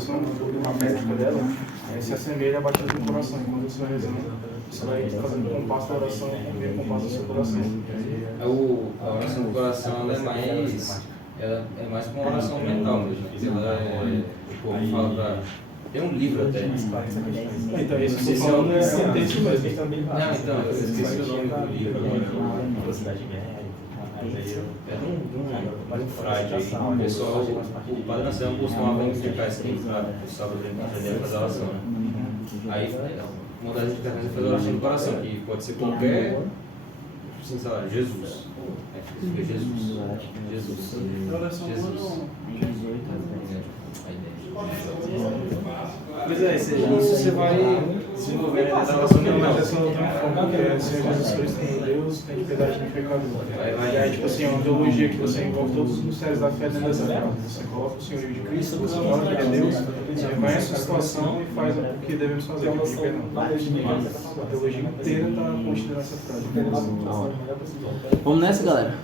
coração, a métrica dela, se assemelha à batida do coração. Quando você vai rezando, você vai fazendo o compasso da oração com o compasso do seu coração. A oração do coração ela é mais como uma oração mental mesmo. O povo fala pra... Tem um livro até. Então, esse que você está falando é um texto mesmo. Não, então, eu esqueci o nome do livro. É um frade aí. O pessoal, o Padre Anselmo costumava explicar isso aqui para o sábado aprender a fazer oração, né? Aí, uma das indicações é fazer a oração do coração, que pode ser qualquer, assim, sei lá, Jesus. Jesus. Pois é, isso você vai desenvolver na relação dessa outra forma, que é Senhor Jesus Cristo, meu Deus, tem piedade de pecador. E aí, tipo assim, é uma teologia que você envolve todos os mistérios da fé dentro dessa frase. Você coloca o Senhor de Cristo, você fala que ele é Deus, você reconhece a situação e faz o que devemos fazer, tipo de perdão. A teologia inteira está contida nessa frase. Vamos nessa, galera?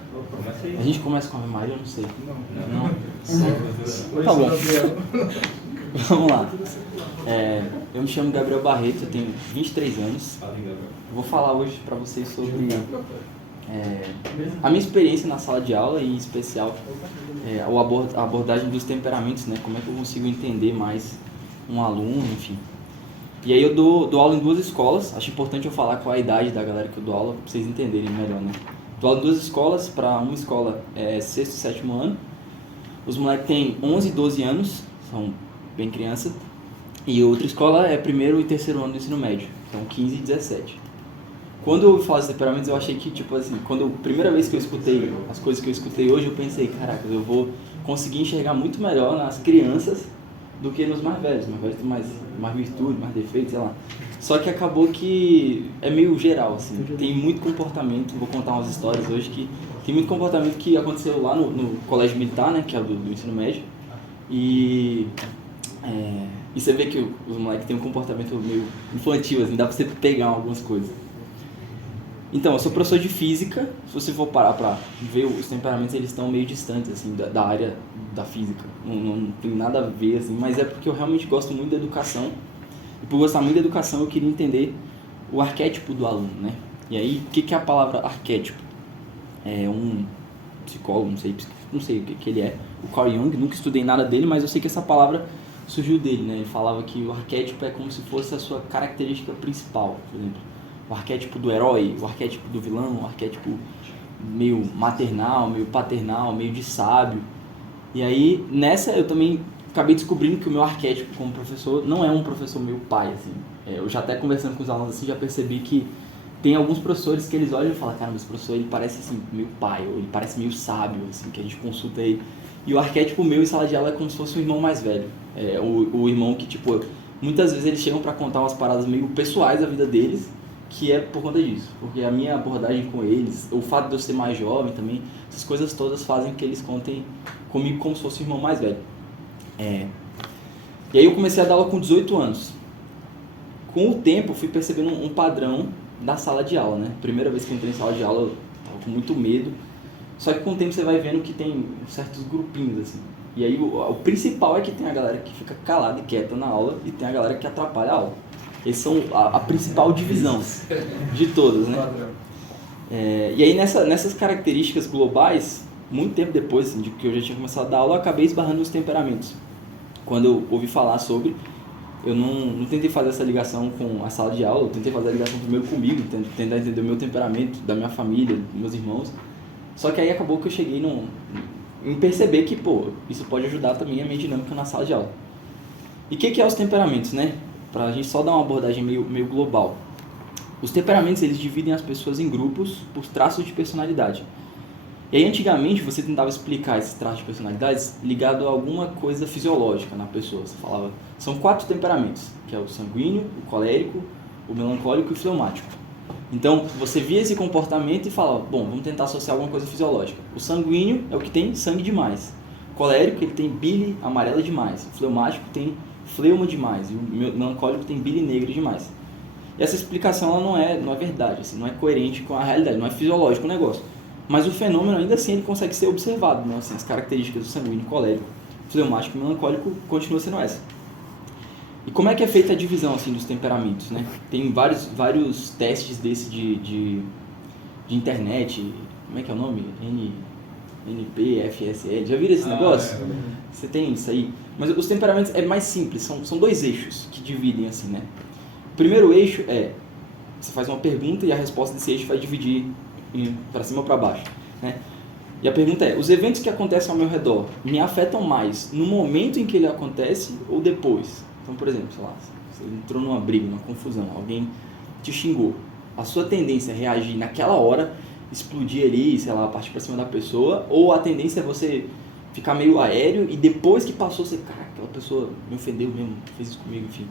A gente começa com a Ave Maria, eu não sei. Não? Tá bom. Vamos lá. Eu me chamo Gabriel Barreto, eu tenho 23 anos. Vou falar hoje para vocês sobre a minha experiência na sala de aula e, em especial, a abordagem dos temperamentos, né? Como é que eu consigo entender mais um aluno, enfim. E aí eu dou aula em 2 escolas. Acho importante eu falar qual a idade da galera que eu dou aula, para vocês entenderem melhor, né? Dou aula em 2 escolas. Para uma escola é 6º e 7º ano. Os moleques têm 11 e 12 anos, são bem criança. E outra escola é 1º e 3º ano do ensino médio, são 15 e 17. Quando eu ouvi falar dos temperamentos, eu achei que, tipo assim, primeira vez que eu escutei as coisas que eu escutei hoje, eu pensei, caraca, eu vou conseguir enxergar muito melhor nas crianças do que nos mais velhos. Mais velhos têm mais virtude, mais defeitos, sei lá. Só que acabou que é meio geral, assim, tem muito comportamento, vou contar umas histórias hoje que tem muito comportamento que aconteceu lá no colégio militar, né, que é o do ensino médio, e você vê que os moleques têm um comportamento meio infantil, assim, dá pra você pegar algumas coisas. Então, eu sou professor de física. Se você for parar pra ver os temperamentos, eles estão meio distantes, assim, da área da física. Não tem nada a ver, assim, mas é porque eu realmente gosto muito da educação. E por gostar muito da educação, eu queria entender o arquétipo do aluno, né? E aí, o que é a palavra arquétipo? É um psicólogo, não sei o que ele é, o Carl Jung, nunca estudei nada dele, mas eu sei que essa palavra surgiu dele, né? Ele falava que o arquétipo é como se fosse a sua característica principal, por exemplo. O arquétipo do herói, o arquétipo do vilão, o arquétipo meio maternal, meio paternal, meio de sábio. E aí, nessa, eu também acabei descobrindo que o meu arquétipo como professor não é um professor meio pai, assim. Eu já até conversando com os alunos assim, já percebi que tem alguns professores que eles olham e falam, cara, mas esse professor ele parece assim, meio pai, ou ele parece meio sábio, assim, que a gente consulta ele. E o arquétipo meu em sala de aula é como se fosse um irmão mais velho. O irmão que, tipo, muitas vezes eles chegam para contar umas paradas meio pessoais da vida deles, que é por conta disso, porque a minha abordagem com eles, o fato de eu ser mais jovem também, essas coisas todas fazem que eles contem comigo como se fosse o irmão mais velho. E aí eu comecei a dar aula com 18 anos. Com o tempo eu fui percebendo um padrão da sala de aula, né? Primeira vez que eu entrei em sala de aula eu estava com muito medo, só que com o tempo você vai vendo que tem certos grupinhos assim. E aí o principal é que tem a galera que fica calada e quieta na aula e tem a galera que atrapalha a aula. Eles são a principal divisão de todas, né? E aí nessas características globais, muito tempo depois assim, de que eu já tinha começado a dar aula, eu acabei esbarrando nos temperamentos. Quando eu ouvi falar sobre, eu não tentei fazer essa ligação com a sala de aula, eu tentei fazer a ligação primeiro comigo, tentar entender o meu temperamento, da minha família, dos meus irmãos. Só que aí acabou que eu cheguei em perceber que, isso pode ajudar também a minha dinâmica na sala de aula. E o que é os temperamentos, né? Pra gente só dar uma abordagem meio global. Os temperamentos, eles dividem as pessoas em grupos por traços de personalidade. E aí, antigamente, você tentava explicar esses traços de personalidades ligado a alguma coisa fisiológica na pessoa. Você falava, são 4 temperamentos, que é o sanguíneo, o colérico, o melancólico e o fleumático. Então, você via esse comportamento e falava, vamos tentar associar alguma coisa fisiológica. O sanguíneo é o que tem sangue demais. O colérico, ele tem bile amarela demais. O fleumático tem fleuma demais. E o melancólico tem bile negra demais. E essa explicação ela não é verdade, assim, não é coerente com a realidade, não é fisiológico o negócio. Mas o fenômeno, ainda assim, ele consegue ser observado, né? Assim, as características do sanguíneo, colérico, fleumático e melancólico continuam sendo essa. E como é que é feita a divisão assim dos temperamentos, né? Tem vários testes desse de internet, como é que é o nome? NP, FSL, já viram esse negócio? Você tem isso aí? Mas os temperamentos é mais simples, são 2 eixos que dividem assim, né? O primeiro eixo é, você faz uma pergunta e a resposta desse eixo vai dividir para cima ou para baixo, né? E a pergunta é, os eventos que acontecem ao meu redor me afetam mais no momento em que ele acontece ou depois? Então, por exemplo, sei lá, você entrou numa briga, numa confusão, alguém te xingou. A sua tendência é reagir naquela hora, explodir ali, sei lá, partir pra cima da pessoa, ou a tendência é você ficar meio aéreo e depois que passou você, cara, aquela pessoa me ofendeu mesmo, fez isso comigo, enfim.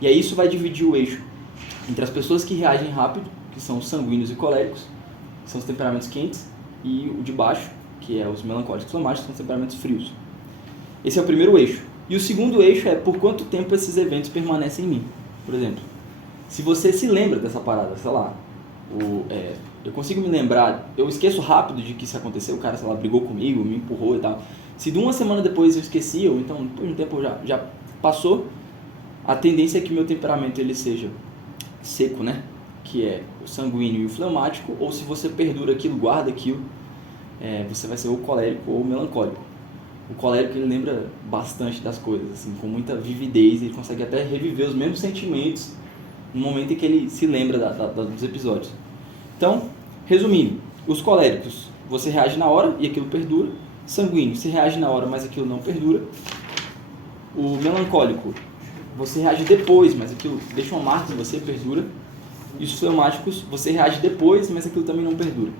E aí isso vai dividir o eixo entre as pessoas que reagem rápido, que são os sanguíneos e coléricos, que são os temperamentos quentes, e o de baixo, que é os melancólicos e fleumáticos, que são os temperamentos frios. Esse é o primeiro eixo. E o segundo eixo é por quanto tempo esses eventos permanecem em mim. Por exemplo, se você se lembra dessa parada, sei lá, eu consigo me lembrar, eu esqueço rápido de que isso aconteceu, o cara, sei lá, brigou comigo, me empurrou e tal. Se de uma semana depois eu esqueci, ou então depois de um tempo já passou, a tendência é que meu temperamento ele seja seco, né? Que é o sanguíneo e o fleumático, ou se você perdura aquilo, guarda aquilo, você vai ser ou colérico ou melancólico. O colérico ele lembra bastante das coisas, assim, com muita vividez, ele consegue até reviver os mesmos sentimentos no momento em que ele se lembra dos episódios. Então, resumindo, os coléricos, você reage na hora e aquilo perdura. Sanguíneo, você reage na hora, mas aquilo não perdura. O melancólico, você reage depois, mas aquilo deixa uma marca em você, perdura. E os fleumáticos, você reage depois, mas aquilo também não perdura.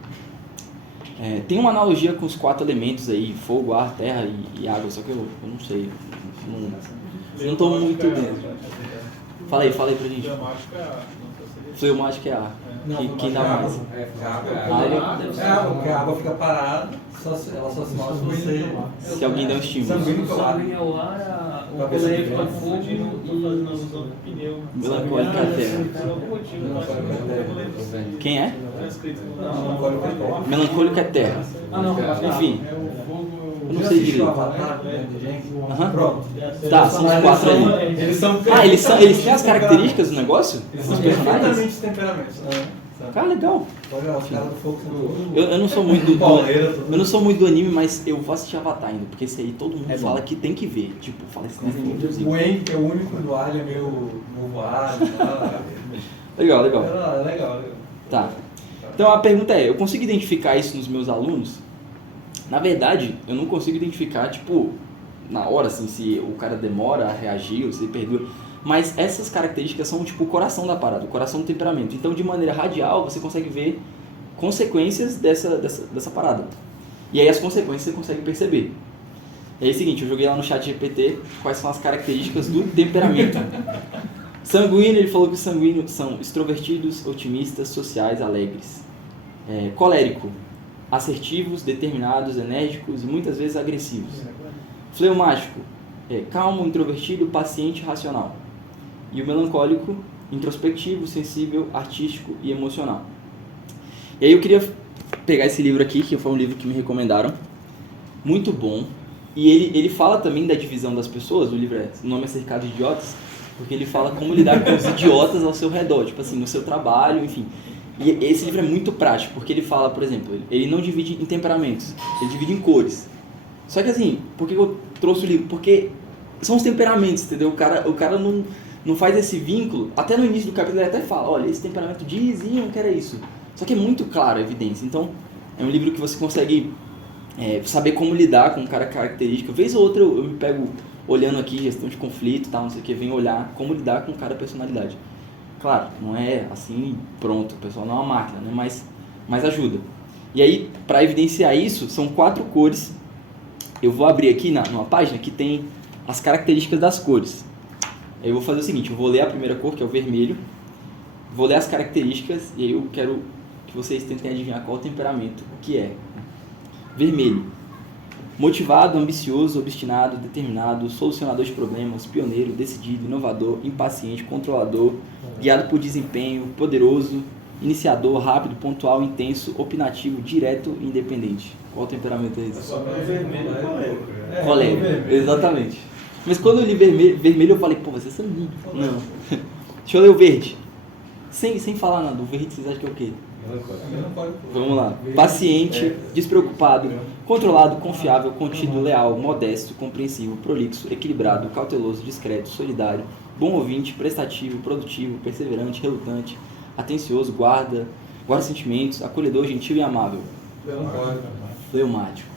Tem uma analogia com os 4 elementos aí, fogo, ar, terra e água, só que eu não sei, não estou muito dentro. Fala aí pra gente. Fleumático é ar. Quem dá mais? Porque a água fica parada, ela só se move se você... Se alguém der um estímulo. Sanguíneo é o ar, o colérico é o fogo e melancólico é a terra. Quem é? Melancólico é terra. Enfim, eu não sei direito. Pronto. Tá, são os 4 aí. Eles têm as características do negócio? Os personagens? temperamentos. Cara, legal. Olha, os caras do fogo são todos... Eu não sou muito eu não sou muito do anime, mas eu vou assistir Avatar ainda, porque esse aí todo mundo fala que tem que ver. Tipo, fala esse desenho inclusive. O Aang, que é o único do alho, é meio voado. Legal. Legal. Tá. Então a pergunta é, eu consigo identificar isso nos meus alunos? Na verdade, eu não consigo identificar, tipo, na hora, assim, se o cara demora a reagir ou se ele perdura. Mas essas características são, tipo, o coração da parada, o coração do temperamento. Então, de maneira radial, você consegue ver consequências dessa parada. E aí as consequências você consegue perceber. E aí é o seguinte, eu joguei lá no chat GPT quais são as características do temperamento. Sanguíneo, ele falou que os sanguíneos são extrovertidos, otimistas, sociais, alegres. Colérico, assertivos, determinados, enérgicos e muitas vezes agressivos. Fleumático, calmo, introvertido, paciente, racional. E o melancólico, introspectivo, sensível, artístico e emocional. E aí eu queria pegar esse livro aqui, que foi um livro que me recomendaram, muito bom. E ele fala também da divisão das pessoas, o nome é Cercado de Idiotas, porque ele fala como lidar com os idiotas ao seu redor, tipo assim, no seu trabalho, enfim. E esse livro é muito prático, porque ele fala, por exemplo, ele não divide em temperamentos, ele divide em cores. Só que assim, por que eu trouxe o livro? Porque são os temperamentos, entendeu? O cara não faz esse vínculo, até no início do capítulo ele até fala, olha, esse temperamento dizia que era isso. Só que é muito claro a evidência, então é um livro que você consegue saber como lidar com cada característica. Vez ou outra eu me pego olhando aqui, gestão de conflito e tal, não sei o que, venho olhar como lidar com cada personalidade. Claro, não é assim, pronto, o pessoal não é uma máquina, né? Mas ajuda. E aí, para evidenciar isso, são 4 cores. Eu vou abrir aqui numa página que tem as características das cores. Aí eu vou fazer o seguinte, eu vou ler a primeira cor, que é o vermelho, vou ler as características e aí eu quero que vocês tentem adivinhar qual o temperamento que é. Vermelho. Motivado, ambicioso, obstinado, determinado, solucionador de problemas, pioneiro, decidido, inovador, impaciente, controlador, guiado por desempenho, poderoso, iniciador, rápido, pontual, intenso, opinativo, direto e independente. Qual o temperamento é esse? Vermelho, colérico. Exatamente. Mas quando eu li vermelho eu falei, pô, vai ser sanguíneo. Não. Deixa eu ler o verde. Sem falar nada, o verde vocês acham que é o quê? Vamos lá. Paciente, despreocupado, controlado, confiável, contido, leal, modesto, compreensivo, prolixo, equilibrado, cauteloso, discreto, solidário, bom ouvinte, prestativo, produtivo, perseverante, relutante, atencioso, guarda sentimentos, acolhedor, gentil e amável. Fleumático.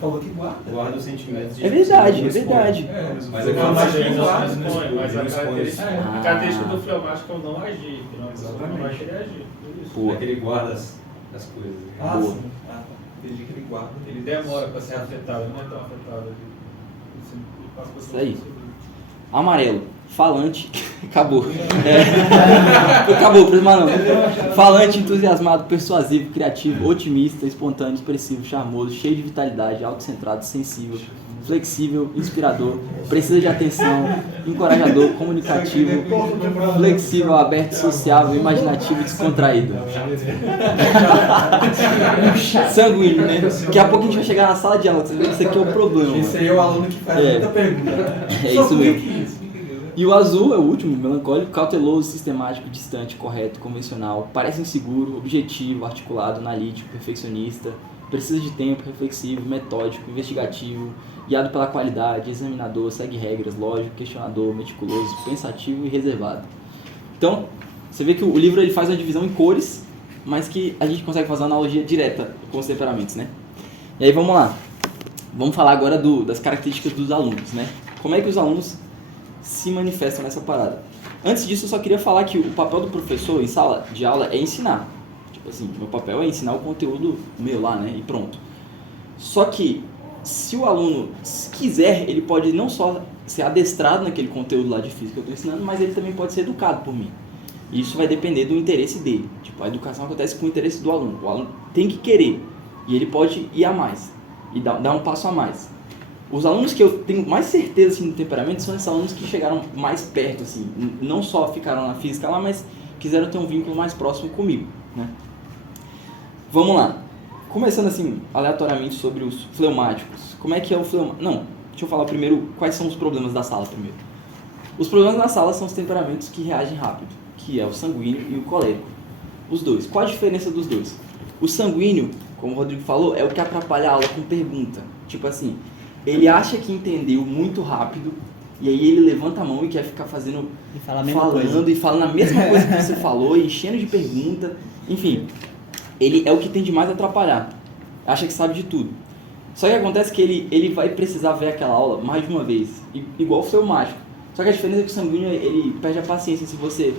Falou que guarda. Guarda os sentimentos de É verdade, é verdade. Mas Não, é mas que ele não guarda, se expõe, mas a característica do fleumático é o não agir. Não vai querer agir. Por isso. Pô. É que ele guarda as coisas. Ah, Boa. sim. Entendi que ele guarda. Ele demora para ser afetado, não é tão afetado. Isso aí. Amarelo. Falante. Acabou. Acabou, prisma não. Falante, entusiasmado, persuasivo, criativo, otimista, espontâneo, expressivo, charmoso, cheio de vitalidade, autocentrado, sensível, flexível, inspirador, precisa de atenção, encorajador, comunicativo, flexível, aberto, sociável, imaginativo e descontraído. Sanguíneo, né? Daqui a pouco a gente vai chegar na sala de aula, isso aqui é o problema. Esse aí é o aluno que faz muita pergunta. É isso mesmo. E o azul é o último, melancólico, cauteloso, sistemático, distante, correto, convencional, parece inseguro, objetivo, articulado, analítico, perfeccionista, precisa de tempo, reflexivo, metódico, investigativo, guiado pela qualidade, examinador, segue regras, lógico, questionador, meticuloso, pensativo e reservado. Então, você vê que o livro ele faz uma divisão em cores, mas que a gente consegue fazer uma analogia direta com os temperamentos, né? E aí vamos lá. Vamos falar agora das características dos alunos, né? Como é que os alunos se manifestam nessa parada. Antes disso, eu só queria falar que o papel do professor em sala de aula é ensinar. Tipo assim, meu papel é ensinar o conteúdo meu lá, né? E pronto. Só que, se o aluno quiser, ele pode não só ser adestrado naquele conteúdo lá de física que eu estou ensinando, mas ele também pode ser educado por mim. E isso vai depender do interesse dele. Tipo, a educação acontece com o interesse do aluno. O aluno tem que querer. E ele pode ir a mais. E dar um passo a mais. Os alunos que eu tenho mais certeza assim, do temperamento são esses alunos que chegaram mais perto, assim, não só ficaram na física lá, mas quiseram ter um vínculo mais próximo comigo, né? Vamos lá. Começando assim, aleatoriamente sobre os fleumáticos. Como é que é o fleumático? Não, deixa eu falar primeiro quais são os problemas da sala primeiro. Os problemas da sala são os temperamentos que reagem rápido, que é o sanguíneo e o colérico. Os dois. Qual a diferença dos dois? O sanguíneo, como o Rodrigo falou, é o que atrapalha a aula com pergunta. Tipo assim, ele acha que entendeu muito rápido e aí ele levanta a mão e quer ficar falando e falando a mesma coisa que você falou, enchendo de pergunta. Enfim, ele é o que tem de mais a atrapalhar. Acha que sabe de tudo. Só que acontece que ele vai precisar ver aquela aula mais de uma vez, igual o fleumático. Só que a diferença é que o sanguíneo ele perde a paciência se você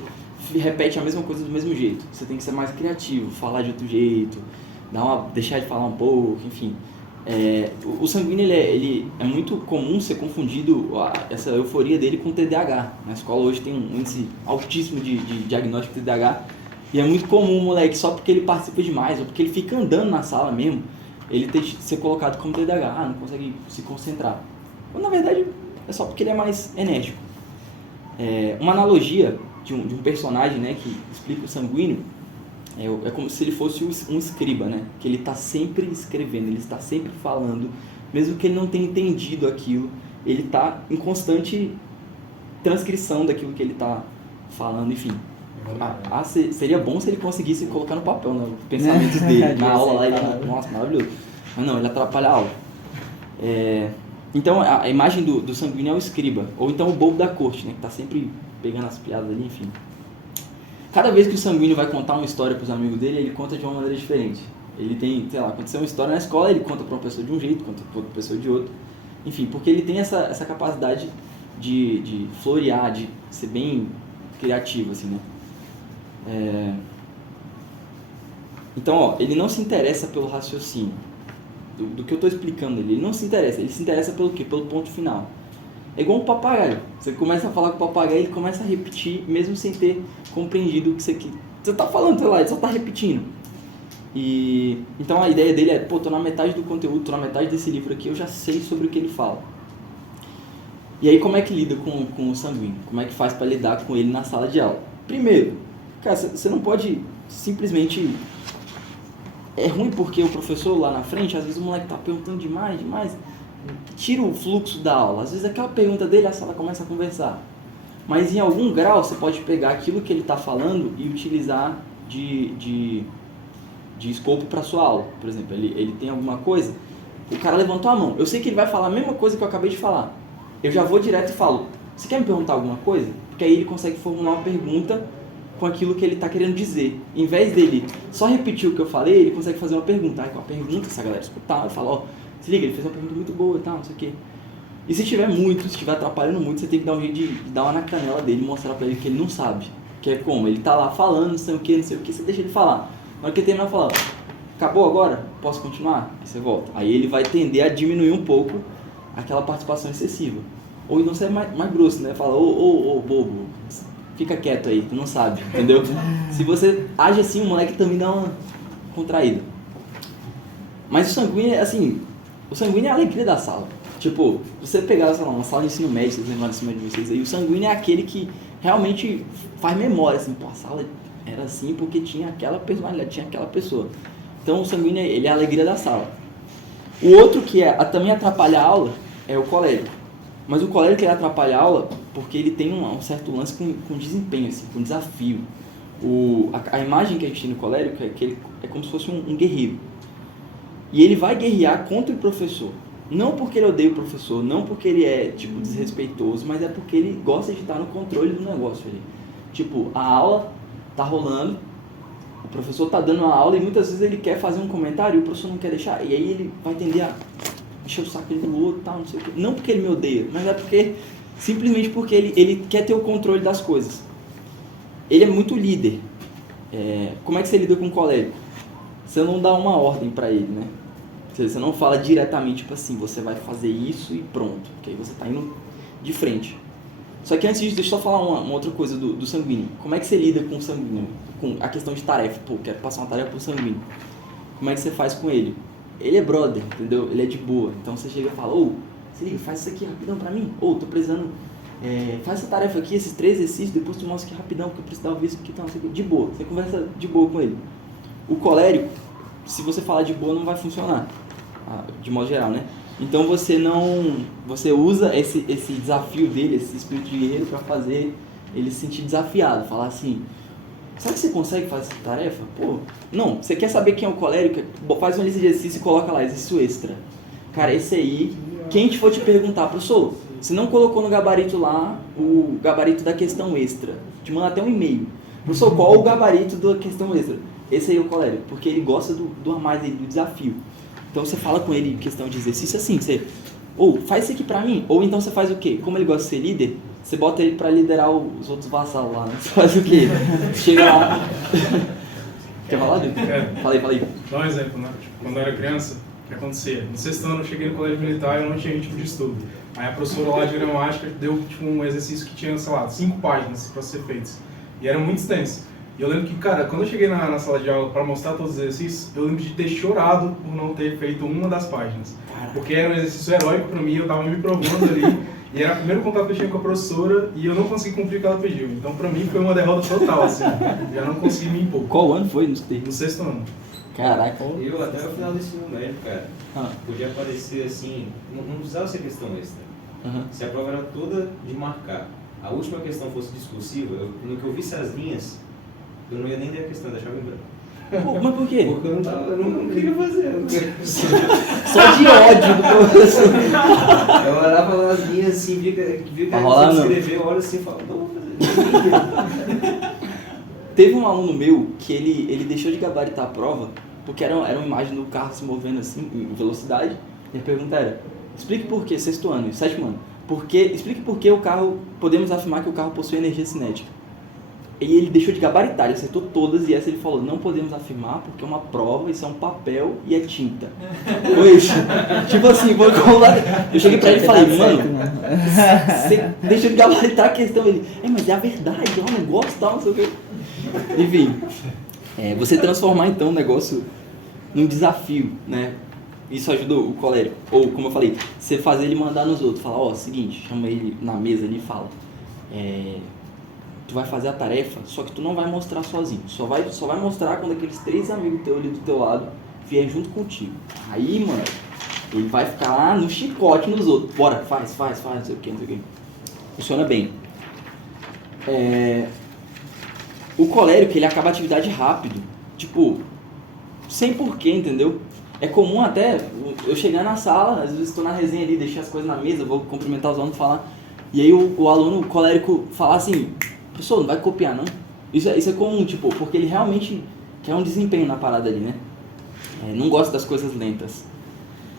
repete a mesma coisa do mesmo jeito. Você tem que ser mais criativo, falar de outro jeito, deixar de falar um pouco, enfim. O sanguíneo ele é muito comum ser confundido, essa euforia dele com TDAH. Na escola hoje tem um índice altíssimo de diagnóstico de TDAH e é muito comum o moleque, só porque ele participa demais ou porque ele fica andando na sala mesmo, ele ter que ser colocado como TDAH, não consegue se concentrar. Mas, na verdade é só porque ele é mais enérgico. Uma analogia de um personagem, né, que explica o sanguíneo é como se ele fosse um escriba, né? Que ele está sempre escrevendo, ele está sempre falando, mesmo que ele não tenha entendido aquilo, ele está em constante transcrição daquilo que ele está falando, enfim. Seria bom se ele conseguisse colocar no papel, né, os pensamentos dele. Na aula lá, ele nossa, maravilhoso. Mas não, ele atrapalha a aula. Então, a imagem do sanguíneo é o escriba, ou então o bobo da corte, né? Que está sempre pegando as piadas ali, enfim. Cada vez que o sanguíneo vai contar uma história para os amigos dele, ele conta de uma maneira diferente. Ele tem, sei lá, aconteceu uma história na escola, ele conta para uma pessoa de um jeito, conta para outra pessoa de outro. Enfim, porque ele tem essa capacidade de florear, de ser bem criativo, assim, né? Então, ó, ele não se interessa pelo raciocínio. Do que eu estou explicando ali, ele não se interessa. Ele se interessa pelo quê? Pelo ponto final. É igual um papagaio. Você começa a falar com o papagaio, ele começa a repetir, mesmo sem ter compreendido o que você está falando, sei lá, ele só está repetindo. Então a ideia dele é, tô na metade do conteúdo, tô na metade desse livro aqui, eu já sei sobre o que ele fala. E aí como é que lida com o sanguíneo? Como é que faz para lidar com ele na sala de aula? Primeiro, cara, você não pode simplesmente... É ruim porque o professor lá na frente, às vezes o moleque tá perguntando demais, tira o fluxo da aula. Às vezes aquela pergunta dele, a sala começa a conversar. Mas em algum grau você pode pegar aquilo que ele está falando e utilizar de escopo para sua aula. Por exemplo, ele tem alguma coisa, o cara levantou a mão. Eu sei que ele vai falar a mesma coisa que eu acabei de falar. Eu já vou direto e falo, você quer me perguntar alguma coisa? Porque aí ele consegue formular uma pergunta com aquilo que ele está querendo dizer. Em vez dele só repetir o que eu falei, ele consegue fazer uma pergunta. Aí com a pergunta, se a galera escutar, eu falo, ó, se liga, ele fez uma pergunta muito boa e tal, não sei o quê. E se estiver atrapalhando muito, você tem que dar um jeito de dar uma na canela dele e mostrar pra ele que ele não sabe. Que é como? Ele tá lá falando, não sei o que, você deixa ele falar. Na hora que ele terminar falando, acabou agora? Posso continuar? Aí você volta. Aí ele vai tender a diminuir um pouco aquela participação excessiva. Ou então você é mais grosso, né? Fala, ô bobo, fica quieto aí, tu não sabe, entendeu? Se você age assim, o moleque também dá uma contraída. Mas o sanguíneo, assim, o sanguíneo é a alegria da sala. Tipo, você pegar, sei lá, uma sala de ensino médio, vocês lembram do ensino médio de vocês aí, o sanguíneo é aquele que realmente faz memória, assim, pô, a sala era assim porque tinha aquela personalidade, tinha aquela pessoa. Então o sanguíneo, ele é a alegria da sala. O outro que também atrapalha a aula é o colérico. Mas o colérico ele atrapalha a aula porque ele tem um certo lance com desempenho, assim, com desafio. A imagem que a gente tem no colérico é que ele é como se fosse um guerreiro. E ele vai guerrear contra o professor. Não porque ele odeia o professor, não porque ele é, tipo, desrespeitoso, mas é porque ele gosta de estar no controle do negócio ali. Tipo, a aula tá rolando, o professor tá dando uma aula e muitas vezes ele quer fazer um comentário e o professor não quer deixar. E aí ele vai tender a encher o saco do outro, tal, não sei o quê. Não porque ele me odeia, mas é porque, simplesmente porque ele quer ter o controle das coisas. Ele é muito líder. Como é que você lida com um colérico? Você não dá uma ordem pra ele, né? Você não fala diretamente, tipo assim, você vai fazer isso e pronto. Porque aí você tá indo de frente. Só que antes disso, deixa eu só falar uma outra coisa do sanguíneo. Como é que você lida com o sanguíneo? Com a questão de tarefa. Pô, quero passar uma tarefa pro sanguíneo. Como é que você faz com ele? Ele é brother, entendeu? Ele é de boa. Então você chega e fala, se liga, faz isso aqui rapidão pra mim. Tô precisando, faz essa tarefa aqui, esses 3 exercícios, depois tu mostra aqui rapidão, porque eu preciso dar o visto aqui e tal, não sei o quê. De boa. Você conversa de boa com ele. O colérico, se você falar de boa, não vai funcionar. De modo geral, né? Então você usa esse desafio dele, esse espírito de guerreiro para fazer ele se sentir desafiado, falar assim, sabe que você consegue fazer essa tarefa? Pô, não, você quer saber quem é o colérico? Faz uma lista de exercícios e coloca lá, exercício extra. Cara, esse aí, quem te for te perguntar, professor, você não colocou no gabarito lá o gabarito da questão extra, te manda até um e-mail. Professor, qual o gabarito da questão extra? Esse aí é o colérico, porque ele gosta do a mais aí, do desafio. Então você fala com ele em questão de exercício assim, você, faz isso aqui pra mim, ou então você faz o quê? Como ele gosta de ser líder, você bota ele pra liderar os outros vassalos lá, né? Você faz o quê? Chega lá... Quer falar, Duque? Fala aí. Dá um exemplo, né? Tipo, quando eu era criança, o que acontecia? No 6º ano eu cheguei no colégio militar e eu não tinha ritmo de estudo. Aí a professora lá de gramática deu tipo, um exercício que tinha, sei lá, 5 páginas pra ser feitos. E era muito extenso. E eu lembro que, cara, quando eu cheguei na sala de aula para mostrar todos os exercícios, eu lembro de ter chorado por não ter feito uma das páginas. Porque era um exercício heróico para mim, eu tava me provando ali, e era o primeiro contato que eu tinha com a professora, e eu não consegui cumprir o que ela pediu. Então, para mim, foi uma derrota total, assim. Já não consegui me impor. Qual ano foi? Não sei. No 6º ano. Caraca. Eu, até o final do ensino médio, cara, podia aparecer assim, não precisava ser questão extra. Se a prova era toda de marcar, a última questão fosse discursiva, no que eu visse as linhas, eu não ia nem ler a questão, deixava em branco. Mas por quê? Porque eu não queria fazer. Só de ódio do professor. Eu olhava lá as linhas assim, via que a gente escreveu, olha assim e falava, não vou fazer. Teve um aluno meu que ele deixou de gabaritar a prova porque era uma imagem do carro se movendo assim, em velocidade. E a pergunta era, explique por que, 6º ano, 7º ano, explique por que podemos afirmar que o carro possui energia cinética. E ele deixou de gabaritar, ele acertou todas e essa ele falou, não podemos afirmar porque é uma prova, isso é um papel e é tinta. Foi isso. Tipo assim, eu cheguei pra ele e falei, mano, você deixou de gabaritar a questão. Ele, mas é a verdade, é um negócio e tal, não sei o quê. Enfim, você transformar então o negócio num desafio, né? Isso ajuda o colérico. Ou, como eu falei, você fazer ele mandar nos outros, falar, seguinte, chama ele na mesa ali e fala, tu vai fazer a tarefa, só que tu não vai mostrar sozinho. Só vai mostrar quando aqueles 3 amigos teus ali do teu lado vier junto contigo. Aí, mano, Ele vai ficar lá no chicote nos outros. Bora, faz, não sei o que. Funciona bem. O colérico, ele acaba a atividade rápido. Tipo, sem porquê, entendeu? É comum até eu chegar na sala, às vezes estou na resenha ali, deixei as coisas na mesa, vou cumprimentar os alunos, falar. E aí o aluno colérico falar assim, professor, não vai copiar não? Isso é comum, tipo, porque ele realmente quer um desempenho na parada ali, né? Não gosta das coisas lentas.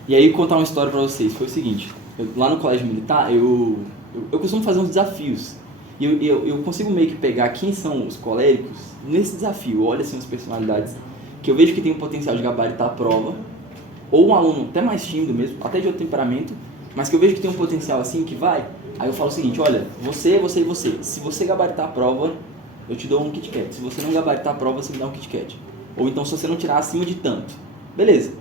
E aí contar uma história pra vocês, foi o seguinte, lá no colégio militar, eu costumo fazer uns desafios. E eu consigo meio que pegar quem são os coléricos nesse desafio. Olha assim as personalidades que eu vejo que tem o potencial de gabaritar a prova, ou um aluno até mais tímido mesmo, até de outro temperamento, mas que eu vejo que tem um potencial assim que vai. Aí eu falo o seguinte, olha, você e você. Se você gabaritar a prova, eu te dou um Kit Kat. Se você não gabaritar a prova, você me dá um Kit Kat. Ou então se você não tirar acima de tanto. Beleza.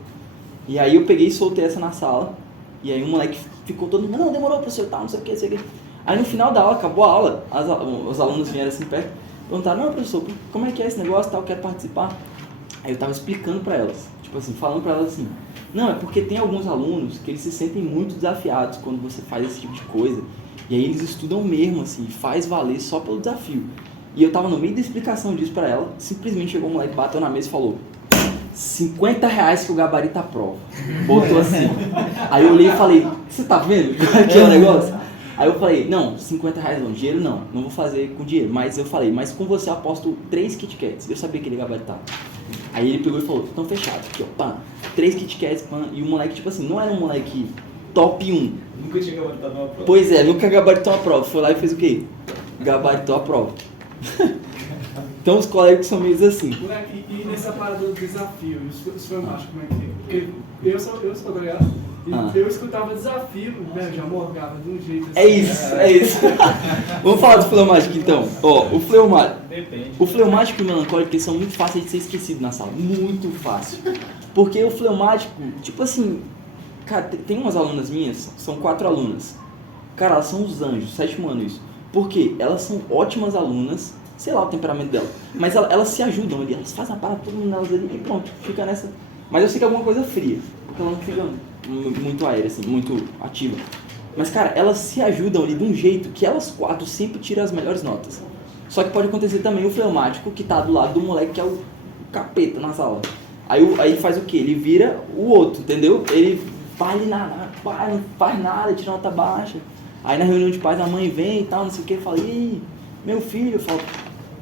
E aí eu peguei e soltei essa na sala. E aí o moleque ficou todo mundo, não, demorou professor, tal, não sei o que. Aí no final da aula, acabou a aula, os alunos vieram assim perto, perguntaram, não professor, como é que é esse negócio, tal, quero participar. Aí eu tava explicando pra elas, tipo assim, falando pra elas assim, não, é porque tem alguns alunos que eles se sentem muito desafiados quando você faz esse tipo de coisa. E aí eles estudam mesmo, assim, faz valer só pelo desafio. E eu tava no meio da explicação disso pra ela, simplesmente chegou um moleque, bateu na mesa e falou, R$50 que o gabarito a prova. Botou assim. Aí eu olhei e falei, você tá vendo que é o negócio? Aí eu falei, não, R$50 não, dinheiro não vou fazer com dinheiro. Mas eu falei, mas com você eu aposto 3 Kit Kats. Eu sabia que ele ia gabaritar. Aí ele pegou e falou, tão fechado, aqui ó, pá, 3 Kit Kats, pá. E o moleque, tipo assim, não era um moleque top 1. Nunca tinha gabaritado uma prova. Pois é, nunca gabaritou uma prova. Foi lá e fez o quê? Gabaritou a prova. Então os colegas são meio assim. Moleque, e nessa parada do desafio, isso foi mágico, como é que é? Porque eu sou tá ligado? Eu escutava desafio, né? Eu já morgava de um jeito assim. É isso. Vamos falar do fleumático então. Ó, o fleumático. Depende. O fleumático e o melancólico, eles são muito fáceis de ser esquecidos na sala. Muito fácil. Porque o fleumático, tipo assim, cara, tem umas alunas minhas, são 4 alunas. Cara, elas são os anjos, 7º ano isso. Por quê? Elas são ótimas alunas, sei lá o temperamento dela, mas elas se ajudam ali, elas fazem a parada, todo mundo nelas ali e pronto, fica nessa. Mas eu sei que é alguma coisa fria, porque ela não fica muito aérea, assim, muito ativa. Mas, cara, elas se ajudam ali de um jeito que elas 4 sempre tiram as melhores notas. Só que pode acontecer também o fleumático que tá do lado do moleque que é o capeta na sala. Aí ele faz o quê? Ele vira o outro, entendeu? Ele vai ali não faz nada, tira nota baixa. Aí na reunião de pais a mãe vem e tal, não sei o que, fala, ih, meu filho, eu falo,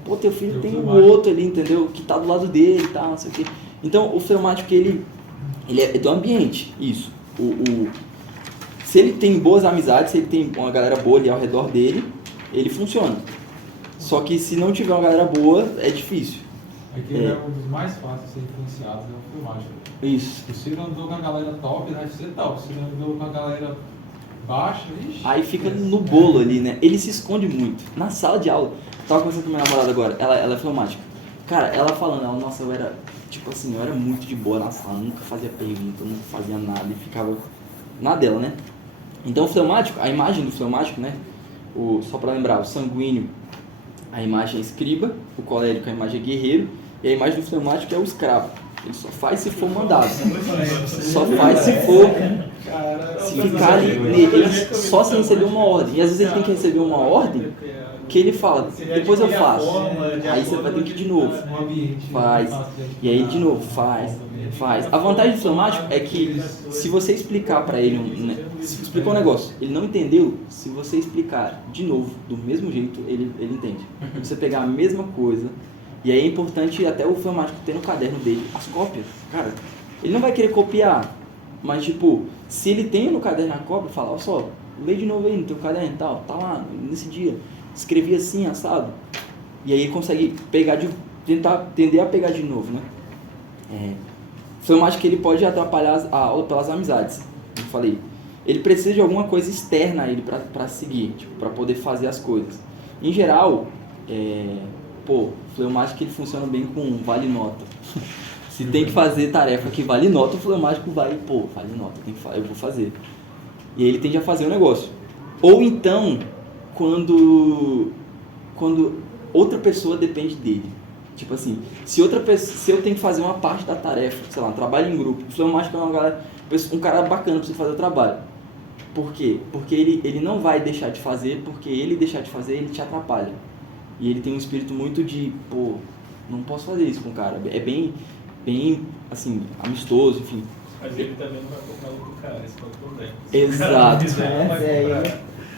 pô, teu filho tem um outro ali, entendeu? Que tá do lado dele e tal, não sei o que. Então o fleumático, ele é do ambiente, isso. Se ele tem boas amizades, se ele tem uma galera boa ali ao redor dele, ele funciona. Só que se não tiver uma galera boa, é difícil. Aqui é um dos mais fáceis de ser influenciados, é o fleumático. Isso. Se você não andou com a galera top, vai ser top. Se você não andou com a galera baixa, ixi. Aí fica no bolo ali, né? Ele se esconde muito. Na sala de aula, eu tava conversando com minha namorada agora, ela é fleumática. Cara, ela falando, nossa, eu era, tipo assim, eu era muito de boa na sala, nunca fazia pergunta, nunca fazia nada e ficava na dela, né? Então o fleumático, a imagem do fleumático, né? Só pra lembrar, o sanguíneo, a imagem é escriba, o colérico, a imagem é guerreiro, e a imagem do fleumático é o escravo. Ele só faz se for mandado. Só faz se for. Se ficar ali, ele só se receber uma ordem. E às vezes ele tem que receber uma ordem que ele fala, depois eu faço. Aí você vai ter que ir de novo. Faz. E aí de novo, faz. A vantagem do fleumático é que se você explicar pra ele, se explicou um negócio, ele não entendeu, se você explicar de novo, do mesmo jeito, ele entende. Você pegar a mesma coisa. E aí é importante até o fleumático ter no caderno dele as cópias. Cara, ele não vai querer copiar, mas tipo, se ele tem no caderno a cópia, fala, olha só, lê de novo aí no teu caderno e tal, tá lá, nesse dia, escrevi assim, assado. E aí ele consegue pegar tentar tender a pegar de novo, né? Fleumático, ele pode atrapalhar a aula pelas amizades, como eu falei. Ele precisa de alguma coisa externa a ele pra seguir, tipo, pra poder fazer as coisas. Em geral, fleumático ele funciona bem com vale nota. Se tem que fazer tarefa que vale nota, o fleumático vai, vale nota, eu vou fazer. E aí ele tende a fazer o negócio. Ou então, quando outra pessoa depende dele. Tipo assim, se eu tenho que fazer uma parte da tarefa, sei lá, um trabalho em grupo, o fleumático é um cara bacana pra você fazer o trabalho. Por quê? Porque ele não vai deixar de fazer, porque ele deixar de fazer, ele te atrapalha. E ele tem um espírito muito de, pô, não posso fazer isso com o cara. É bem, assim, amistoso, enfim. Mas ele também não vai comprar do cara, esse é o problema. Exato.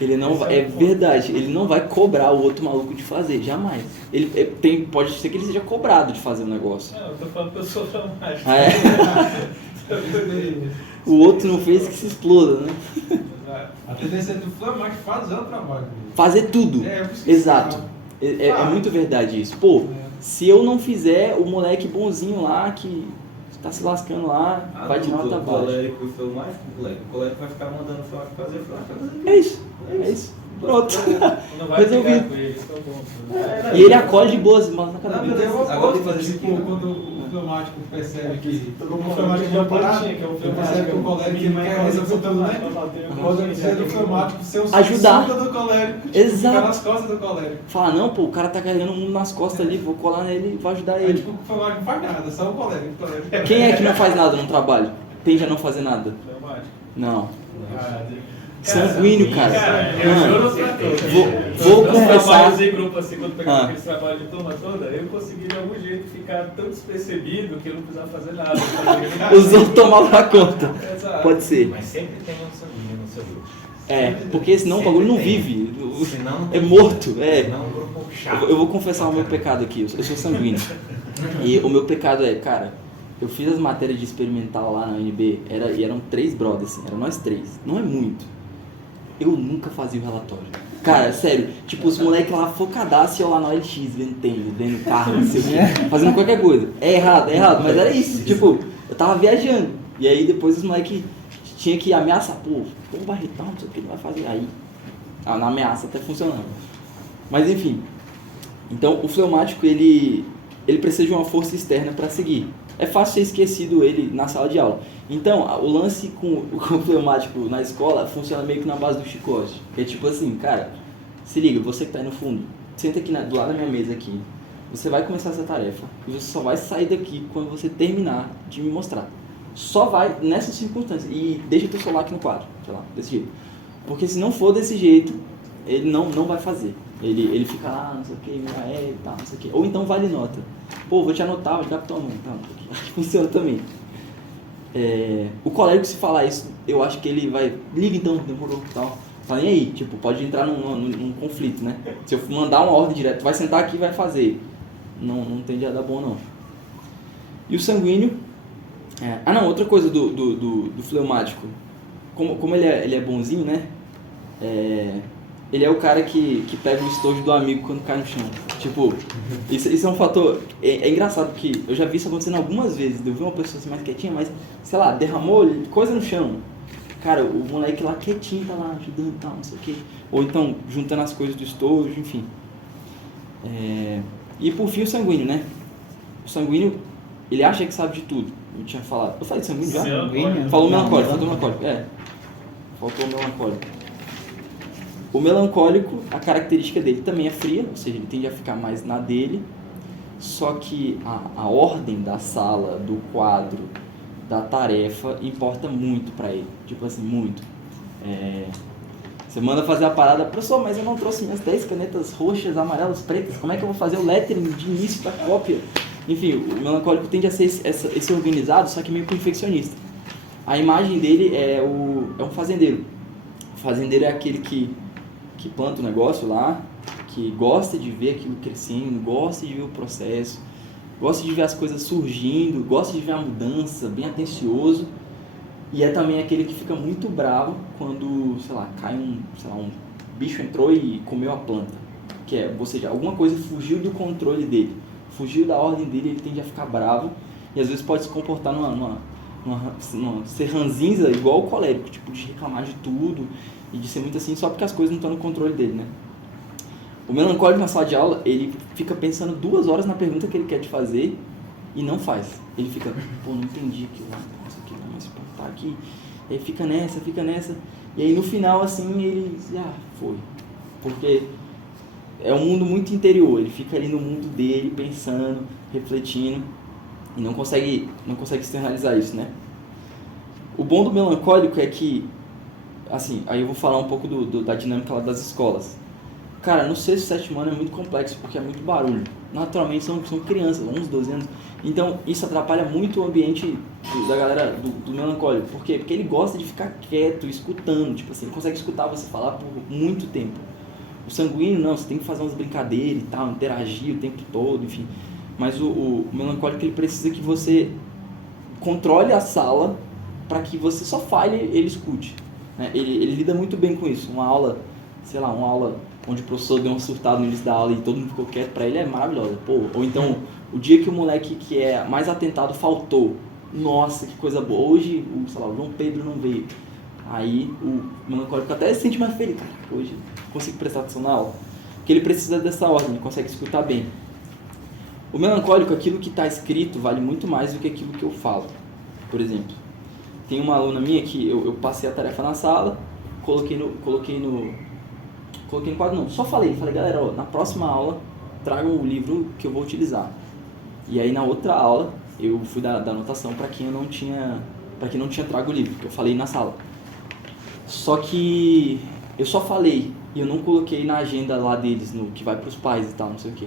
Ele não vai comprar. É verdade, ele não vai cobrar o outro maluco de fazer, jamais. Pode ser que ele seja cobrado de fazer o negócio. Não, eu tô falando que eu sou fleumático. Ah, é? O outro não fez que se exploda, né? A tendência do fleumático é fazer o trabalho. Fazer tudo. Exato. É muito verdade isso. Pô, se eu não fizer, o moleque bonzinho lá que tá se lascando lá, vai de nota O baixa. colérico e o fleumático, o colérico vai ficar mandando o fleumático fazer, o fleumático vai fazer. É isso. Pronto. Não vai brigar Resolvido. com ele, isso é o bom. E ele acolhe de boas mãos na Não, cabeça. tem uma Agora tem que coisa, fazer tipo, isso aqui. quando o fleumático percebe que Todo o mundo fleumático tem uma vai parar, plantinha, que é o ele fleumático. percebe que o colérico ele quer resolver tudo, né? Pode ser do fleumático ser o Ajudar. sucessor do colérico, tipo, Exato. ficar nas costas do colérico. Fala, não, pô, o cara tá carregando o mundo nas costas ali, vou colar nele e vou ajudar Aí, ele. tipo, o fleumático não faz nada, só o colérico. Quem é que não faz nada no trabalho? Tende a não fazer nada? Fleumático. Não. Ah, Sanguíneo, cara. Eu Mano, juro pra todos. vou Nos confessar. trabalhos em grupo, assim, quando pegava Ah. aqueles trabalhos de turma toda, eu consegui de algum jeito ficar tão despercebido que eu não precisava fazer nada. Os outros tomavam conta. Exato. Pode ser. Mas sempre tem um sanguíneo no seu grupo. É, porque senão o bagulho não vive. Senão não É tem morto, jeito. é. Senão é um grupo chato. Eu vou confessar o meu pecado aqui, eu sou sanguíneo. E o meu pecado é, cara, eu fiz as matérias de experimental lá na UNB, e eram 3 brothers, assim, eram nós 3. Não é muito. Eu nunca fazia o relatório. Cara, sério, tipo, os moleques lá focadaço e eu lá no OLX, vendo tênis, vendo carro, não sei o quê, fazendo qualquer coisa. É errado, mas era isso. Tipo, eu tava viajando. E aí depois os moleques tinham que ameaçar, pô, vai irritar, não sei o que ele vai fazer. Aí, na ameaça até funcionando. Mas enfim. Então, o fleumático, ele precisa de uma força externa para seguir. É fácil ser esquecido ele na sala de aula. Então, o lance com o fleumático na escola funciona meio que na base do chicote. É tipo assim, cara, se liga, você que tá aí no fundo, senta aqui do lado da minha mesa aqui. Você vai começar essa tarefa e você só vai sair daqui quando você terminar de me mostrar. Só vai nessas circunstâncias. E deixa teu celular aqui no quadro, sei lá, desse jeito. Porque se não for desse jeito, ele não vai fazer. Ele fica lá, não sei o que, e tal, não sei o que. Ou então vale nota. Pô, vou te anotar, vou te captar o nome. Tá, funciona também. O colérico, se falar isso, eu acho que ele vai... Liga então, demorou, tal. Fala, e aí? Tipo, pode entrar num conflito, né? Se eu mandar uma ordem direta, vai sentar aqui e vai fazer. Não tende a dar bom, não. E o sanguíneo... outra coisa do fleumático. Como ele é bonzinho, né? Ele é o cara que pega o estojo do amigo quando cai no chão. Tipo, isso é um fator... É engraçado porque eu já vi isso acontecendo algumas vezes. Eu vi uma pessoa assim mais quietinha, mas, sei lá, derramou coisa no chão. Cara, o moleque lá quietinho tá lá ajudando e tal, não sei o quê. Ou então, juntando as coisas do estojo, enfim. E por fim, o sanguíneo, né? O sanguíneo, ele acha que sabe de tudo. Eu tinha falado... Eu falei de sanguíneo já? Sanguíneo. Falou melancólico, faltou melancólico. Faltou melancólico. O melancólico, a característica dele também é fria, ou seja, ele tende a ficar mais na dele, só que a ordem da sala, do quadro, da tarefa, importa muito pra ele, tipo assim, muito. Você manda fazer a parada, professor, mas eu não trouxe minhas 10 canetas roxas, amarelas, pretas, como é que eu vou fazer o lettering de início da cópia? Enfim, o melancólico tende a ser esse organizado, só que meio perfeccionista. A imagem dele é um fazendeiro. O fazendeiro é aquele que planta o negócio lá, que gosta de ver aquilo crescendo, gosta de ver o processo, gosta de ver as coisas surgindo, gosta de ver a mudança, bem atencioso, e é também aquele que fica muito bravo quando, sei lá, cai um bicho entrou e comeu a planta, ou seja, alguma coisa fugiu do controle dele, fugiu da ordem dele, ele tende a ficar bravo, e às vezes pode se comportar ser ranzinza igual o colérico, tipo, de reclamar de tudo, e de ser muito assim, só porque as coisas não estão no controle dele, né? O melancólico na sala de aula, ele fica pensando 2 horas na pergunta que ele quer te fazer e não faz. Ele fica, pô, não entendi aquilo lá, isso aqui, mas tá aqui. E aí fica nessa. E aí no final, assim, ele, foi. Porque é um mundo muito interior, ele fica ali no mundo dele, pensando, refletindo, e não consegue externalizar isso, né? O bom do melancólico é que, assim, aí eu vou falar um pouco da dinâmica lá das escolas. Cara, no sexto, sétimo ano é muito complexo, porque é muito barulho. Naturalmente são crianças, 11, 12 anos. Então isso atrapalha muito o ambiente da galera do melancólico. Por quê? Porque ele gosta de ficar quieto, escutando. Tipo assim, ele consegue escutar você falar por muito tempo. O sanguíneo, não, você tem que fazer umas brincadeiras e tal, interagir o tempo todo, enfim. Mas o melancólico, ele precisa que você controle a sala para que você só fale e ele escute. Né? Ele lida muito bem com isso. Uma aula, sei lá, onde o professor deu um surtado no início da aula e todo mundo ficou quieto, pra ele é maravilhosa. Pô, ou então, o dia que o moleque que é mais atentado faltou, nossa, que coisa boa. Hoje, o João Pedro não veio. Aí o melancólico até se sente mais feliz. Cara, hoje eu consigo prestar atenção na aula. Porque ele precisa dessa ordem, ele consegue escutar bem. O melancólico, aquilo que está escrito vale muito mais do que aquilo que eu falo. Por exemplo, tem uma aluna minha que eu passei a tarefa na sala, coloquei no quadro, não, só falei, galera, ó, na próxima aula tragam o livro que eu vou utilizar. E aí na outra aula eu fui dar anotação para quem não tinha trago o livro, que eu falei na sala. Só que eu só falei e eu não coloquei na agenda lá deles, no que vai para os pais e tal, não sei o que.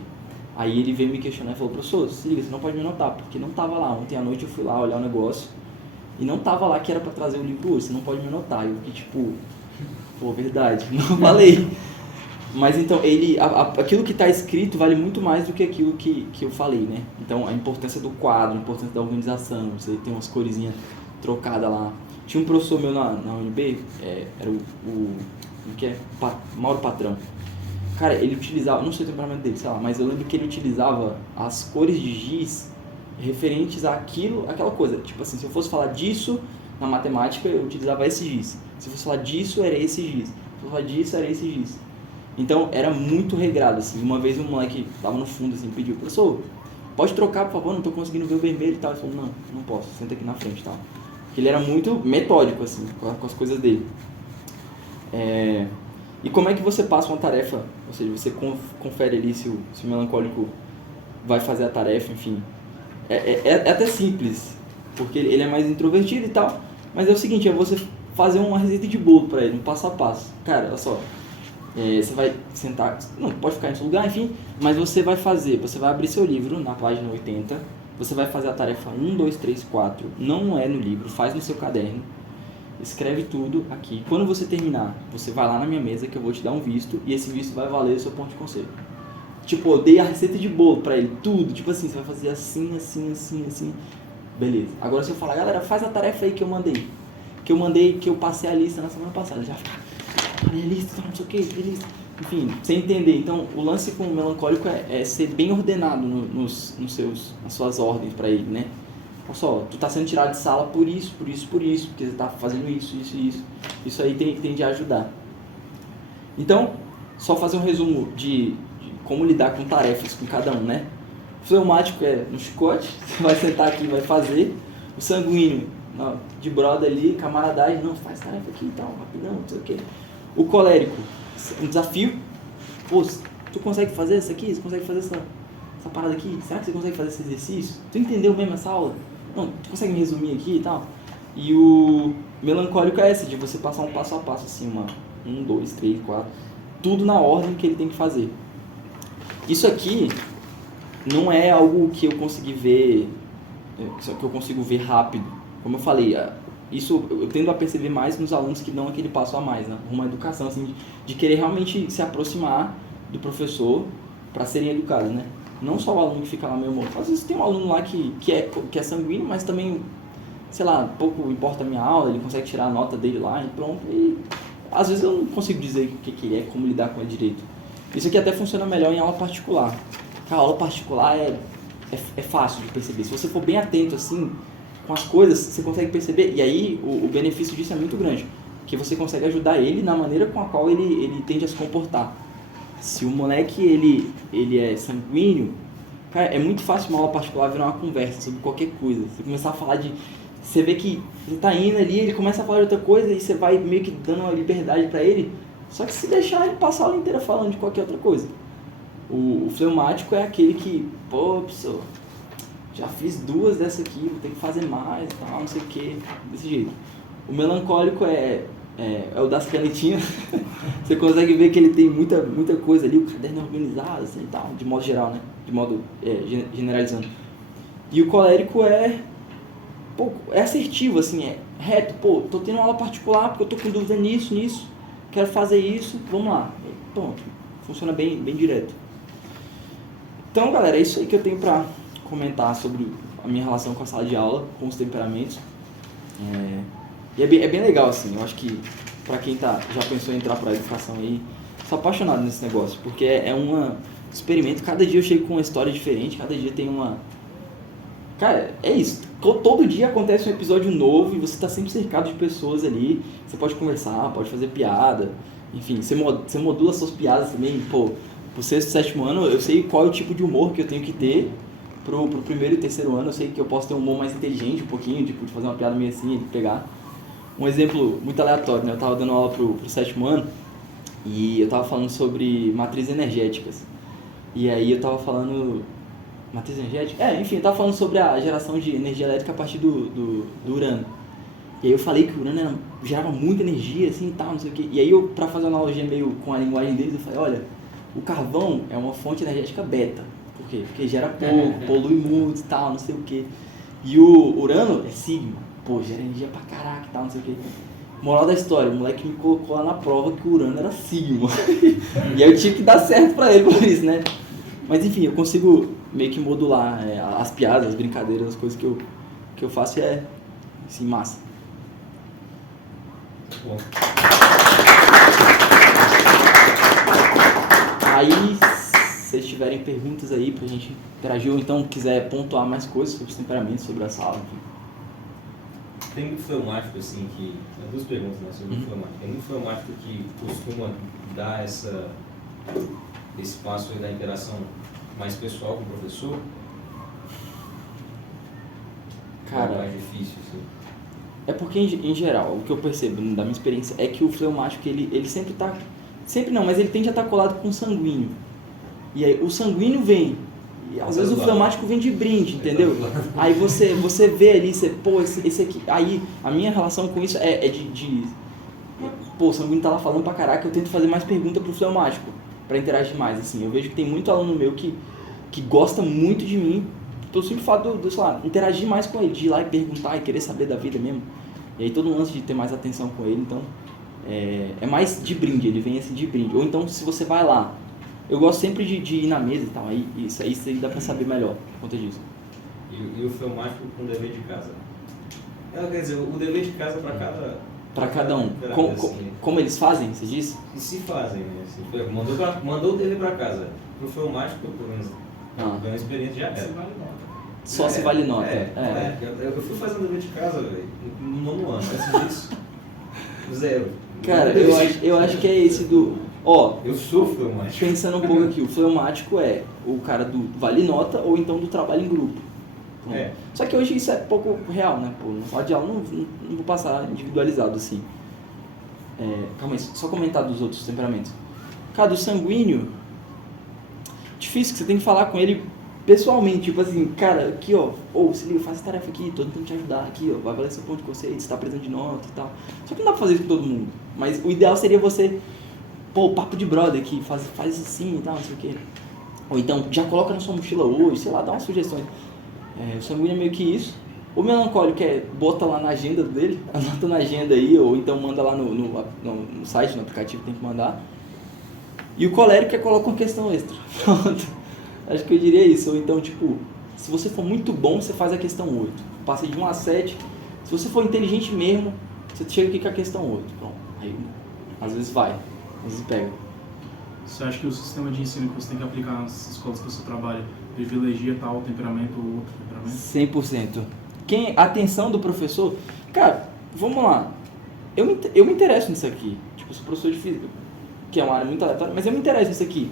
Aí ele veio me questionar e falou, professor, se liga, você não pode me anotar, porque não tava lá. Ontem à noite eu fui lá olhar o negócio e não tava lá que era para trazer o livro hoje, você não pode me anotar. Eu fiquei tipo, pô, verdade, não falei. Mas então, aquilo que está escrito vale muito mais do que aquilo que eu falei, né? Então, a importância do quadro, a importância da organização, você tem umas coresinhas trocadas lá. Tinha um professor meu na UNB, era Mauro Patrão. Cara, ele utilizava, não sei o temperamento dele, sei lá, mas eu lembro que ele utilizava as cores de giz referentes àquela coisa. Tipo assim, se eu fosse falar disso na matemática, eu utilizava esse giz. Se eu fosse falar disso, era esse giz. Se eu fosse falar disso, era esse giz. Então, era muito regrado, assim. Uma vez um moleque tava no fundo, assim, pediu, professor, pode trocar, por favor, não tô conseguindo ver o vermelho e tal. Ele falou, não posso, senta aqui na frente e tal. Porque ele era muito metódico, assim, com as coisas dele. E como é que você passa uma tarefa? Ou seja, você confere ali se o melancólico vai fazer a tarefa, enfim. É até simples, porque ele é mais introvertido e tal, mas é o seguinte, é você fazer uma receita de bolo pra ele, um passo a passo. Cara, olha só, você vai sentar, não, pode ficar em seu lugar, enfim, mas você vai abrir seu livro na página 80, você vai fazer a tarefa 1, 2, 3, 4, não é no livro, faz no seu caderno, escreve tudo aqui. Quando você terminar, você vai lá na minha mesa que eu vou te dar um visto e esse visto vai valer o seu ponto de conselho. Tipo, eu dei a receita de bolo pra ele, tudo, tipo assim, você vai fazer assim, assim, assim, assim. Beleza. Agora se eu falar, galera, faz a tarefa aí que eu mandei. Que eu passei a lista na semana passada. Já fica, falei a lista, não sei o que, beleza. Enfim, sem entender. Então, o lance com o melancólico é ser bem ordenado nas suas ordens pra ele, né? Olha só, tu tá sendo tirado de sala por isso, porque você tá fazendo isso. Isso aí tem de ajudar. Então, só fazer um resumo de como lidar com tarefas com cada um, né? O fleumático é no chicote, você vai sentar aqui e vai fazer. O sanguíneo, de brother ali, camaradagem, não, faz tarefa aqui e tal, rapidão, não sei o quê. O colérico, um desafio. Pô, tu consegue fazer isso aqui? Você consegue fazer essa parada aqui? Será que você consegue fazer esse exercício? Tu entendeu mesmo essa aula? Não, tu consegue me resumir aqui e tal? E o melancólico é esse, de você passar um passo a passo, assim, 1, 2, 3, 4, tudo na ordem que ele tem que fazer. Isso aqui não é algo que eu consegui ver, que eu consigo ver rápido. Como eu falei, isso eu tendo a perceber mais nos alunos que dão aquele passo a mais, né? Uma educação, assim, de querer realmente se aproximar do professor para serem educados, né? Não só o aluno que fica lá meio morto. Às vezes tem um aluno lá que é sanguíneo, mas também, sei lá, pouco importa a minha aula, ele consegue tirar a nota dele lá e pronto. E às vezes eu não consigo dizer o que ele é, como lidar com ele direito. Isso aqui até funciona melhor em aula particular. A aula particular é fácil de perceber. Se você for bem atento assim com as coisas, você consegue perceber. E aí o benefício disso é muito grande, que você consegue ajudar ele na maneira com a qual ele tende a se comportar. Se o moleque ele é sanguíneo, cara, é muito fácil uma aula particular virar uma conversa sobre qualquer coisa. Você começar a falar você vê que ele tá indo ali, ele começa a falar de outra coisa e você vai meio que dando uma liberdade pra ele. Só que se deixar ele passar a aula inteira falando de qualquer outra coisa. O fleumático é aquele que, pô, pessoal, já fiz 2 dessa aqui, vou ter que fazer mais e tal, não sei o que, desse jeito. O melancólico é o das canetinhas. Você consegue ver que ele tem muita coisa ali, o caderno é organizado, assim e tal, de modo geral, né? De modo generalizando. E o colérico é assertivo, assim, é reto. Pô, tô tendo uma aula particular porque eu tô com dúvida nisso, quero fazer isso, vamos lá. Pronto, funciona bem direto. Então, galera, é isso aí que eu tenho pra comentar sobre a minha relação com a sala de aula, com os temperamentos. E é bem legal, assim, eu acho que pra quem já pensou em entrar pra educação aí, sou apaixonado nesse negócio, porque é um experimento, cada dia eu chego com uma história diferente, cada dia tem uma... Cara, é isso, todo dia acontece um episódio novo e você tá sempre cercado de pessoas ali, você pode conversar, pode fazer piada, enfim, você modula suas piadas também, pô, pro 6º, 7º ano eu sei qual é o tipo de humor que eu tenho que ter, pro 1º e 3º ano eu sei que eu posso ter um humor mais inteligente um pouquinho, tipo, de fazer uma piada meio assim, de pegar. Um exemplo muito aleatório, né? Eu tava dando aula pro 7º ano e eu tava falando sobre matrizes energéticas. E aí eu tava falando... Matriz energética? Enfim, eu tava falando sobre a geração de energia elétrica a partir do urano. E aí eu falei que o urano gerava muita energia, assim, e tal, não sei o quê. E aí eu, pra fazer uma analogia meio com a linguagem deles, eu falei, olha, o carvão é uma fonte energética beta. Por quê? Porque gera pouco, polui muito e tal, não sei o quê. E o urano é sigma. Pô, gera energia pra caraca e tal, não sei o quê. Moral da história, o moleque me colocou lá na prova que o urano era sigma. E aí eu tive que dar certo pra ele por isso, né? Mas enfim, eu consigo meio que modular as piadas, as brincadeiras, as coisas que eu faço assim, massa. Bom. Aí, se vocês tiverem perguntas aí pra gente interagir, ou então quiser pontuar mais coisas sobre os temperamentos, sobre a sala, enfim. Tem muito fleumático, assim, que... 2 perguntas, né, sobre o fleumático. Tem muito fleumático que costuma dar esse espaço aí da interação mais pessoal com o professor? Cara, é mais difícil, assim? É porque, em geral, o que eu percebo da minha experiência é que o fleumático, ele sempre tá... Sempre não, mas ele tende a estar colado com o sanguíneo. E aí, o sanguíneo vem... E às vezes o fleumático vem de brinde, entendeu? Aí você vê ali, pô, esse aqui... Aí, a minha relação com isso é pô, o sanguíneo tá lá falando pra caraca, eu tento fazer mais pergunta pro fleumático, pra interagir mais, assim. Eu vejo que tem muito aluno meu que gosta muito de mim, pelo simples fato sei lá, interagir mais com ele, de ir lá e perguntar e querer saber da vida mesmo. E aí todo mundo antes de ter mais atenção com ele, então... É mais de brinde, ele vem assim de brinde. Ou então, se você vai lá... Eu gosto sempre de ir na mesa e tal, aí isso aí dá pra saber melhor por conta disso. E o fleumático com o dever de casa? Quer dizer, o dever de casa para cada um. Como eles fazem, você disse? E se fazem, né? Assim, mandou o dever para casa. Pro fleumático, pelo menos, pela experiência já era. Só se vale nota. Eu fui fazer o dever de casa, velho, no 9º ano, antes disso, 0. Cara, eu acho que é esse do... eu sou fleumático. Pensando um pouco aqui, o fleumático é o cara do vale nota ou então do trabalho em grupo. Só que hoje isso é pouco real, né? Pô, na sala de aula não vou passar individualizado assim. Calma aí, só comentar dos outros temperamentos. Cara, do sanguíneo, difícil que você tem que falar com ele pessoalmente, tipo assim, cara, aqui ó, se liga, faz essa tarefa aqui, todo mundo te ajudar aqui, ó, vai valer seu ponto de conceito, você tá precisando de nota e tal. Só que não dá pra fazer isso com todo mundo. Mas o ideal seria você, papo de brother aqui, faz assim e tal, não sei o quê. Ou então, já coloca na sua mochila hoje, sei lá, dá umas sugestões. O sanguíneo é meio que isso. O melancólico bota lá na agenda dele, anota na agenda aí, ou então manda lá no site, no aplicativo, tem que mandar. E o colérico coloca uma questão extra. Pronto. Acho que eu diria isso. Ou então, tipo, se você for muito bom, você faz a questão 8. Passa de 1 a 7. Se você for inteligente mesmo, você chega aqui com a questão 8. Pronto. Aí, às vezes vai, às vezes pega. Você acha que o sistema de ensino que você tem que aplicar nas escolas que você trabalha privilegia tal temperamento ou outro temperamento? 100%. A atenção do professor... Cara, vamos lá. Eu me interesso nisso aqui. Tipo, eu sou professor de física, que é uma área muito aleatória, mas eu me interesso nisso aqui.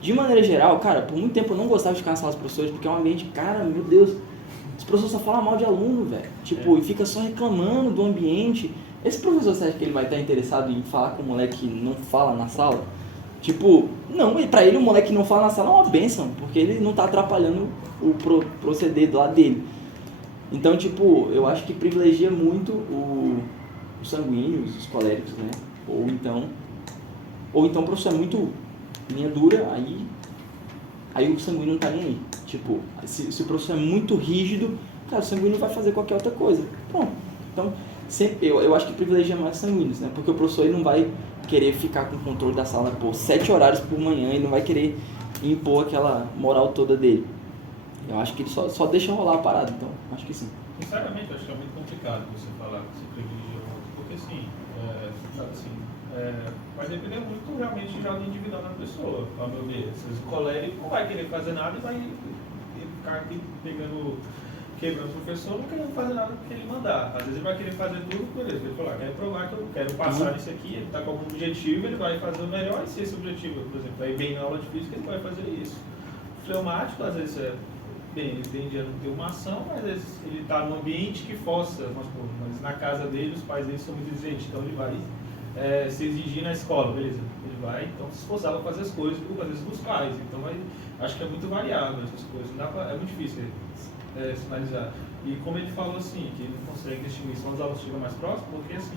De maneira geral, cara, por muito tempo eu não gostava de ficar na sala dos professores, porque é um ambiente, cara, meu Deus, os professores só falam mal de aluno, velho. Tipo, e fica só reclamando do ambiente. Esse professor, você acha que ele vai estar interessado em falar com o moleque que não fala na sala? Tipo, não, e pra ele o moleque não fala na sala é uma bênção, porque ele não tá atrapalhando o proceder do lado dele. Então, tipo, eu acho que privilegia muito os sanguíneos, os coléricos, né? Ou então o professor é muito linha dura, aí o sanguíneo não tá nem aí. Tipo, se o professor é muito rígido, cara, o sanguíneo vai fazer qualquer outra coisa. Pronto. Então, sempre, eu acho que privilegia mais os sanguíneos, né? Porque o professor ele não vai querer ficar com o controle da sala por 7 horários por manhã, ele não vai querer impor aquela moral toda dele. Eu acho que ele só deixa rolar a parada, então, acho que sim. Sinceramente, eu acho que é muito complicado você falar que você privilegia muito, porque assim, vai depender muito realmente já do individual da pessoa, ao meu ver. O colérico não vai querer fazer nada e vai ficar aqui quebrando o professor, não querendo fazer nada porque ele mandar. Às vezes ele vai querer fazer tudo, beleza, ele falar, quero provar que eu quero passar nisso aqui, ele está com algum objetivo, ele vai fazer o melhor, e se esse objetivo, por exemplo, vai bem na aula de física, ele vai fazer isso. O fleumático, às vezes, ele tende a não ter uma ação, mas às vezes ele está num ambiente que força, mas na casa dele, os pais dele são muito exigentes, então ele vai se exigir na escola, beleza? Ele vai, então, se esforçar para fazer as coisas, às vezes dos pais, então acho que é muito variável essas coisas, é muito difícil sinalizar. E como ele falou assim, que ele não consegue distinguir se os alunos chegam mais próximos, porque assim,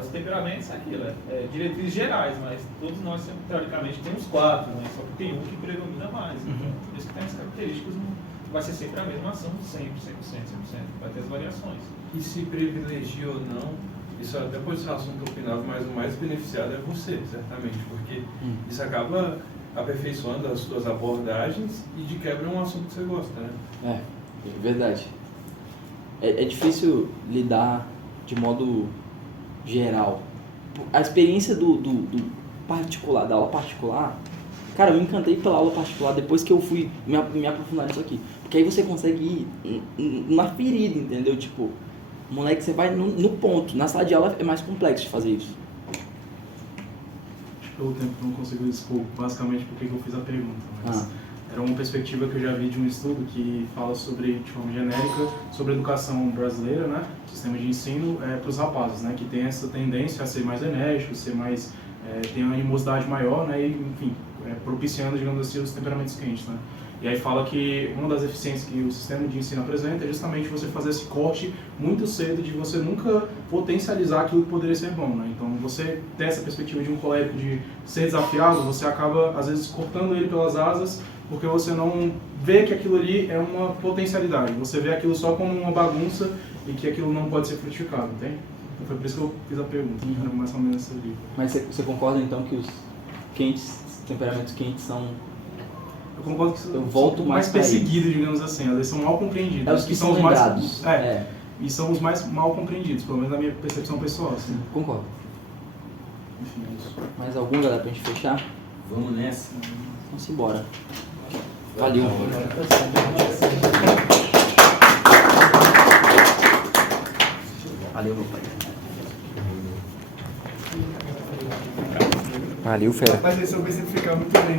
os temperamentos é aquilo, diretrizes gerais, mas todos nós, teoricamente, temos 4, né? Só que tem um que predomina mais. Então, por isso que tem as características, não vai ser sempre a mesma ação, 100%, vai ter as variações. E se privilegia ou não, isso até pode ser um assunto opinado, mas o mais beneficiado é você, certamente, porque isso acaba aperfeiçoando as suas abordagens e de quebra é um assunto que você gosta, né? É verdade. É difícil lidar de modo geral. A experiência do particular, da aula particular, cara, eu me encantei pela aula particular depois que eu fui me aprofundar nisso aqui. Porque aí você consegue ir na ferida, entendeu? Tipo, moleque, você vai no ponto. Na sala de aula é mais complexo de fazer isso. Pelo tempo que eu não consigo expor basicamente por que eu fiz a pergunta, mas era uma perspectiva que eu já vi de um estudo que fala sobre, de forma genérica, sobre a educação brasileira, né, sistema de ensino para os rapazes, né, que tem essa tendência a ser mais enérgico, ser mais, tem uma animosidade maior, né, e, enfim, propiciando, digamos assim, os temperamentos quentes, né. E aí fala que uma das eficiências que o sistema de ensino apresenta é justamente você fazer esse corte muito cedo de você nunca potencializar aquilo que poderia ser bom, né? Então, você ter essa perspectiva de um colérico de ser desafiado, você acaba, às vezes, cortando ele pelas asas, porque você não vê que aquilo ali é uma potencialidade. Você vê aquilo só como uma bagunça e que aquilo não pode ser frutificado, entende? Então, foi por isso que eu fiz a pergunta, mais ou menos essa livro. Mas você concorda, então, que os temperamentos quentes são... Eu concordo que eu volto mais perseguidos, digamos assim, às vezes são mal compreendidos. Os que são os lembrados. E são os mais mal compreendidos, pelo menos na minha percepção pessoal. Assim. Concordo. Enfim, é isso. Mais algum, galera, pra gente fechar? Vamos nessa. Vamos embora. Valeu. Valeu, meu pai. Valeu, fera. Rapaz, esse eu pensei ficar muito bem.